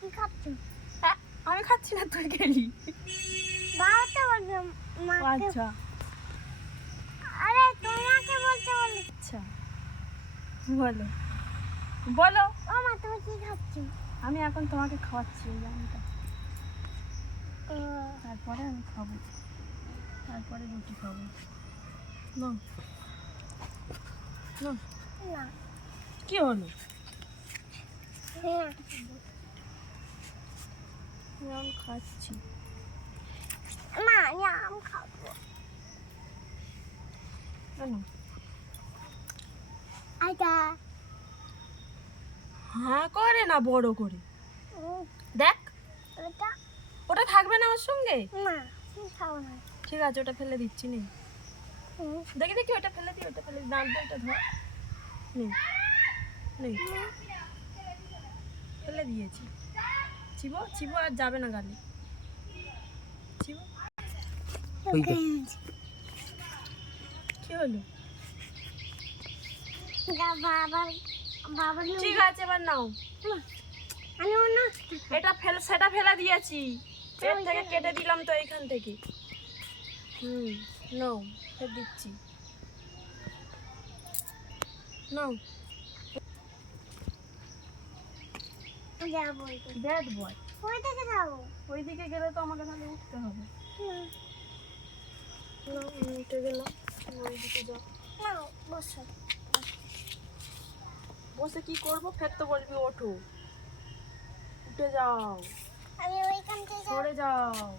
কি খাচ্ছ? আমি খাচ্ছি না তুই গেলি আচ্ছা। আরে তোমাকে বলতে বলে আচ্ছা। বলো। বলো। ও মা তুমি কি খাচ্ছ? আমি এখন তোমাকে খাওয়াচ্ছি ও, তারপরে আমি খাব। তারপরে রুটি খাব। না না। কি হলো? আমি আম খাচ্ছি। মা আমি আম খাব কেন? আইটা হ্যাঁ করে না বড় করে। দেখ। ওটা। ওটা থাকবে না ওর সঙ্গে? না ঠিক আছে ওটা ফেলে দিচ্ছি নে। দেখি দেখি ওটা ফেলে দিই ওটা ফেলে দাঁত ওটা ধর। নে। নে। ফেলে দিয়েছি। চিবো চিবো আর যাবে না গালে চিবো কি হলো? ঠিক আছে এবার নাও। আমি অন্য এটা ফেলে সেটা ফেলে দিয়েছি। এর থেকে কেটে দিলাম তো এইখান থেকে। হুম নাও ফের দিচ্ছি। নাও যাব ওইদিকে। ব্যাড বয় ওই দিকে যাব? ওইদিকে গেলে তো আমাকে তাহলে উঠতে হবে। না আমি উঠে গেলাম। তুমি ওইদিকে যাও। না বসো। বসে কি করব? ফের তো বলবি ওঠো। উঠে যাও। আমি ওইখান থেকে সরে যাও।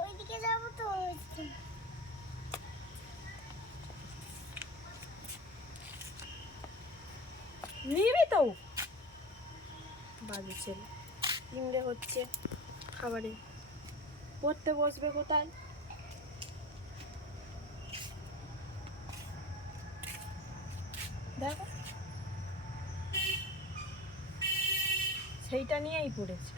ওইদিকে যাব তো নিবি তো? বাজে ছেলে। তিনটে হচ্ছে খাবারে। পড়তে বসবে কোথায়? দেখো। সেইটা নিয়েই পড়েছে।